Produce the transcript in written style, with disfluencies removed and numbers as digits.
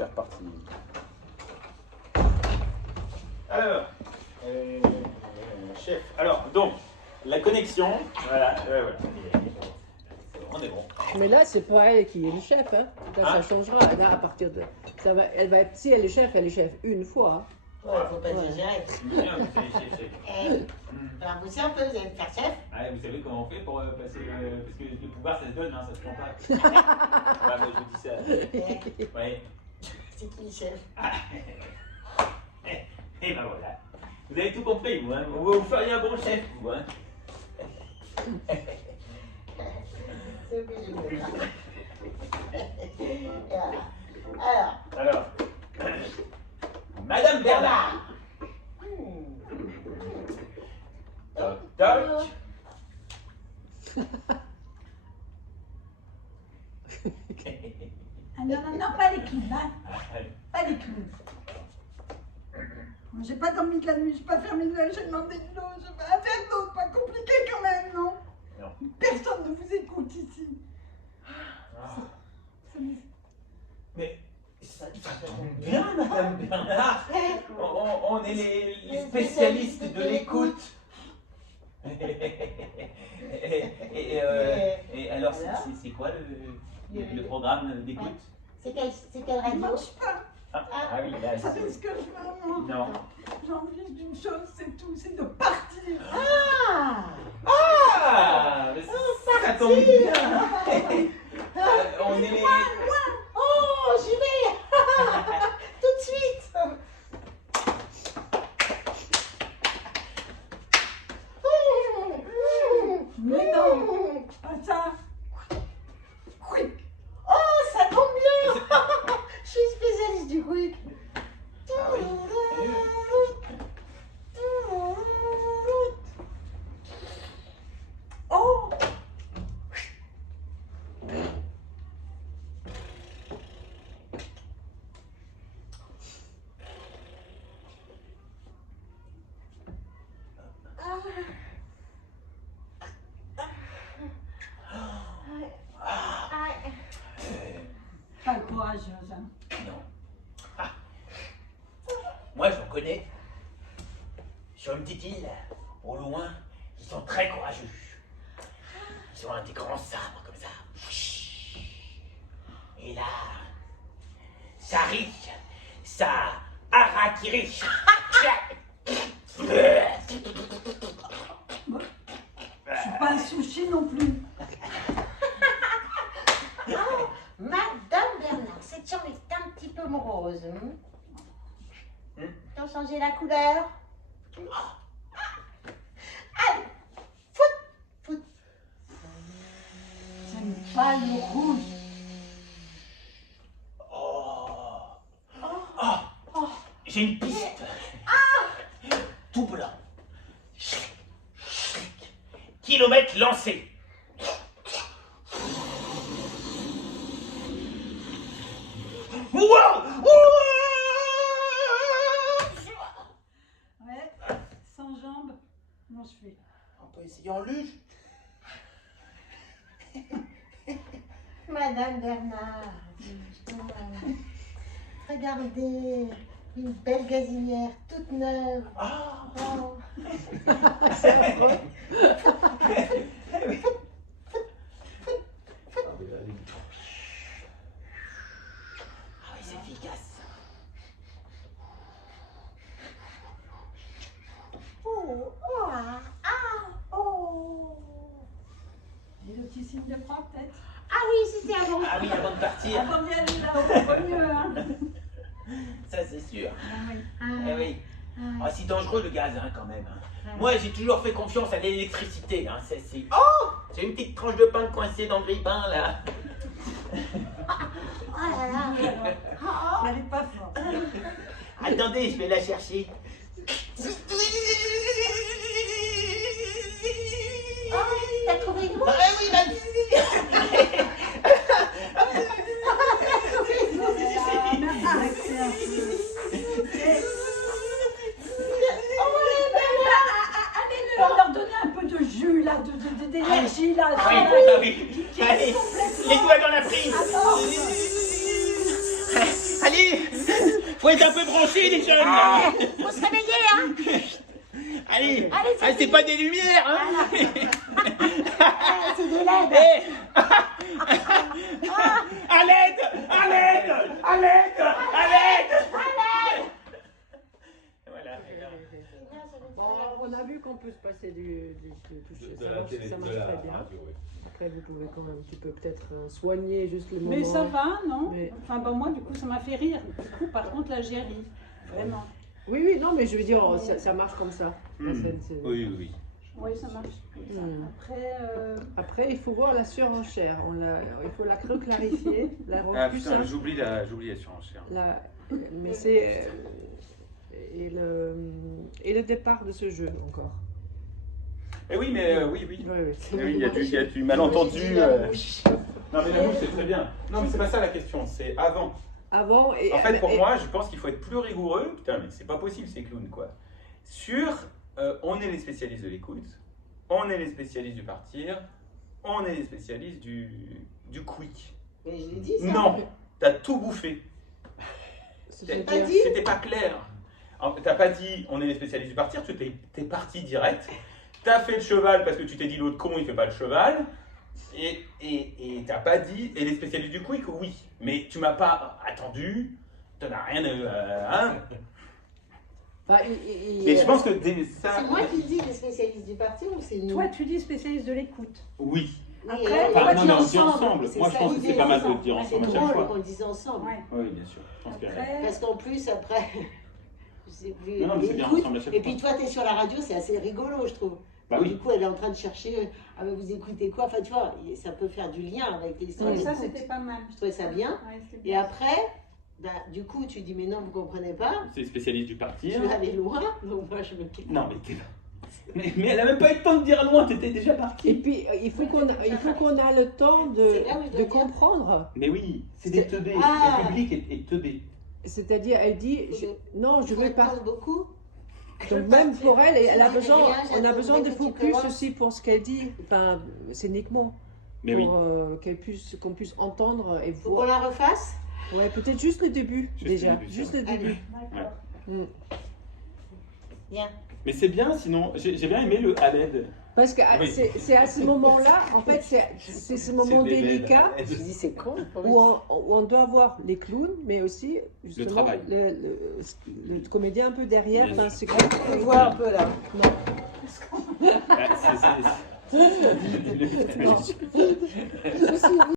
c'est reparti. Alors, chef, alors, donc, la connexion, voilà, voilà. On est bon. Mais là, c'est pas elle qui est le chef, hein. Là, ça changera. Là, à partir de. Ça va, elle va être. Si elle est chef une fois. Ouais, faut pas exagérer. Bien, c'est chef. Alors vous aussi un peu, vous allez me faire chef. Ah, vous savez comment on fait pour passer. Parce que le pouvoir, ça se donne, hein, ça se prend pas. Bah, moi, je vous dis ça. Ouais. C'est qui le chef? Et ben voilà. Vous avez tout compris, vous, hein. Vous feriez un bon chef, vous, hein. C'est obligé de le faire. Voilà. Alors, Madame Bernard. Toc, toc. Ah non, non, non, pas les clowns, hein. Pas les clowns. J'ai pas dormi de la nuit, j'ai pas fermé l'œil, j'ai demandé de l'eau, j'ai pas un verre d'eau, pas compliqué quand même, non? Non. Personne ne vous écoute ici. Mais ça tombe bien, Madame Bernard. On est les spécialistes de l'écoute. Et alors, c'est quoi le programme d'écoute? c'est quelle Je radio? mange pas. Ah oui, là, Ça fait ce que je veux, moi. non. J'ai envie d'une chose, c'est tout, c'est de partir. Ah, mais ça tombe bien. On est les... Oh, j'y vais. Tout de suite. Mais non, pas ça. Oh, ça tombe bien. Je suis spécialiste du quick. Ah oui. Oh. Pas courageuse, hein. Non. Ah. Moi, j'en connais. Sur une petite île, au loin, ils sont très courageux. Ils ont un des grands sabres comme ça. Et là, ça riche, ça harakiri. Je suis pas un sushi non plus. Madame Bernard, cette chambre est un petit peu morose. T'as changé la couleur? Allez, foot. J'aime pas le rouge. J'ai une piste. Tout blanc. Kilomètre lancé. Ouais, sans jambes, non je fais. On peut essayer en luge. Madame Bernard, regardez, une belle gazinière toute neuve. Oh. C'est affreux. Ah oui, c'est efficace. Et le petit signe de croix peut-être. Ah oui, c'était avant. Ah oui, avant de partir. Avant d'y aller là, on va mieux, hein. Ça, c'est sûr. Ah oui. Eh oui. Ah, c'est dangereux le gaz, hein, quand même. Hein. Moi, j'ai toujours fait confiance à l'électricité. Hein. Oh, j'ai une petite tranche de pain coincée dans le grille-pain, là. Oh là là. Elle est pas forte. Attendez, je vais la chercher. Oh, t'as trouvé une Ah mouche? oui, vas-y. Allez, leur donner un peu de jus là, d'énergie là. Ah oui. Allez, les doigts dans la prise. Allez. Faut être un peu branché, les jeunes. Faut se réveiller, hein. Allez, Allez, c'est c'est pas des lumières, hein. C'est de l'aide. Eh. À l'aide, à l'aide, à l'aide, à l'aide. Voilà. Bon, on a vu qu'on peut se passer du toucher. De la télé, Ça de marche la très bien. radio, oui. Après, vous pouvez quand même un petit peu peut-être soigner juste le moment. Mais ça va, non? Mais- Enfin, bah, moi, du coup, ça m'a fait rire. Du coup, par contre, là, j'ai ri. Vraiment. Oui, oui, non, mais je veux dire, ça marche comme ça. La Hmm. scène, c'est- Oui, oui, oui. Oui, ça marche. Hmm. Après, Après, il faut voir la surenchère. Il faut la clarifier, la rendre Ah plus putain, simple. j'oublie la surenchère. Mais c'est et le départ de ce jeu encore. Eh oui, mais oui, oui. Ouais, ouais. Eh oui, il y a du malentendu. Non, mais la mouche, c'est très bien. Non, mais c'est pas ça la question, c'est avant. Avant et En fait, pour moi, je pense qu'il faut être plus rigoureux. Putain, mais c'est pas possible ces clowns, quoi. Sur, on est les spécialistes de l'écoute, on est les spécialistes du partir, on est les spécialistes du quick. Mais je l'ai dit, ça. Non, t'as tout bouffé. C'est-à-dire- C'était pas clair. T'as pas dit, on est les spécialistes du partir, tu t'es parti direct. T'as fait le cheval parce que tu t'es dit l'autre con, il fait pas le cheval. Et t'as pas dit, et les spécialistes du quick, oui. Mais tu m'as pas attendu, t'en as rien de. Hein. Enfin, Mais je pense que ça. C'est moi qui dis les spécialistes du parti ou c'est nous? toi, tu dis spécialiste de l'écoute. Oui. Oui, Après, on enfin, dit non, mais on dit ensemble. C'est Moi, je ça pense que l'idée, c'est pas mal de ensemble. le dire C'est ensemble à chaque drôle fois. qu'on le dise ensemble. Ouais. Oui, bien sûr. Je pense qu'il y a raison. Après, Parce qu'en plus, après, je sais plus. Non, non, mais c'est bien l'écoute, ensemble à chaque et fois. puis toi, tu es sur la radio, c'est assez rigolo, je trouve. Bah Du oui. coup, elle est en train de chercher, ah mais vous écoutez quoi? Enfin, tu vois, ça peut faire du lien avec l'histoire. ouais, ça, d'écoute. c'était pas mal. Je trouvais ça bien. Ouais, c'était Et bien. après, bah, du coup, tu dis, mais non, vous comprenez pas. C'est spécialiste du Je partir. vais aller loin, donc moi, je me quitte. Non, mais t'es là. Mais elle a même pas eu le temps de dire loin, t'étais déjà parti. Et puis, il faut qu'on ait le temps C'est là où je dois de dire. comprendre. Mais oui, c'est des teubés. Ah. Le public est teubé. C'est-à-dire, elle dit, non, je Vous veux pas. attendre beaucoup. Donc même pour elle, elle a Je besoin, rien, on a besoin de j'attendrai que tu focus commences. aussi pour ce qu'elle dit, enfin, scéniquement, Mais oui. pour qu'on puisse entendre et Faut qu'on voir. la refasse. Ouais, peut-être juste le début Juste déjà, le début, juste ça le début. D'accord. Mm. Bien. Mais c'est bien, sinon, j'ai bien aimé le à l'aide. Parce que Oui. c'est à ce moment-là, en fait, c'est ce moment C'est des délicat LED. Je dis, c'est con. où on doit avoir les clowns, mais aussi justement travail. le comédien un peu derrière. Bien Enfin, sûr. c'est On voit un peu là. Ah, c'est- Non.